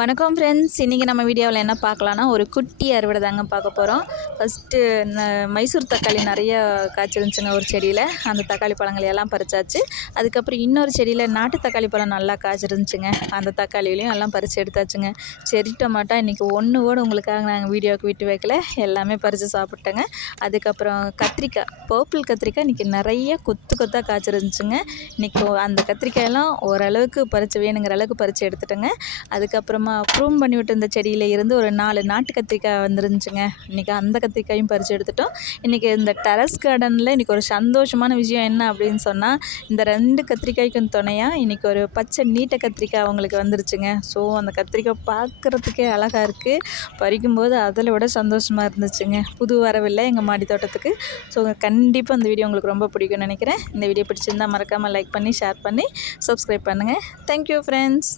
வணக்கம் ஃப்ரெண்ட்ஸ், இன்றைக்கி நம்ம வீடியோவில் என்ன பார்க்கலான்னா ஒரு குட்டி அறுவடை தாங்க பார்க்க போகிறோம். ஃபஸ்ட்டு மைசூர் தக்காளி நிறைய காய்ச்சிருந்துச்சுங்க ஒரு செடியில். அந்த தக்காளி பழங்களை எல்லாம் பறிச்சாச்சு. அதுக்கப்புறம் இன்னொரு செடியில் நாட்டு தக்காளி பழம் நல்லா காய்ச்சிருந்துச்சுங்க. அந்த தக்காளியிலையும் எல்லாம் பறித்து எடுத்தாச்சுங்க. செரி டொமாட்டோ இன்றைக்கி ஒன்று கூட உங்களுக்காக நாங்கள் வீடியோவுக்கு விட்டு வைக்கல, எல்லாமே பறித்து சாப்பிட்டேங்க. அதுக்கப்புறம் கத்திரிக்காய், பர்பிள் கத்திரிக்காய் இன்றைக்கி நிறைய கொத்து கொத்தாக காய்ச்சிருந்துச்சுங்க. இன்றைக்கி அந்த கத்திரிக்காயெல்லாம் ஓரளவுக்கு பறித்து வேணுங்கிற அளவுக்கு பறித்து எடுத்துட்டேங்க. அதுக்கப்புறமா ப்ரூன் பண்ணி விட்டு இந்த செடியில் இருந்து ஒரு 4 நாட்டு கத்திரிக்காய் வந்துருந்துச்சுங்க. இன்றைக்கி அந்த கத்திரிக்காயும் பறித்து எடுத்துட்டோம். இன்றைக்கி இந்த டெரஸ் கார்டனில் இன்றைக்கி ஒரு சந்தோஷமான விஷயம் என்ன அப்படின்னு சொன்னால், இந்த 2 கத்திரிக்காய்க்கும் துணையாக இன்றைக்கி ஒரு பச்சை நீட்ட கத்திரிக்காய் அவங்களுக்கு வந்துருச்சுங்க. ஸோ அந்த கத்திரிக்காய் பார்க்குறதுக்கே அழகாக இருக்குது. பறிக்கும்போது அதில் விட சந்தோஷமாக இருந்துச்சுங்க. புது வரவில்லை எங்கள் மாடி தோட்டத்துக்கு. ஸோ கண்டிப்பாக இந்த வீடியோ உங்களுக்கு ரொம்ப பிடிக்கும்னு நினைக்கிறேன். இந்த வீடியோ பிடிச்சிருந்தால் மறக்காமல் லைக் பண்ணி ஷேர் பண்ணி சப்ஸ்கிரைப் பண்ணுங்கள். Thank you friends.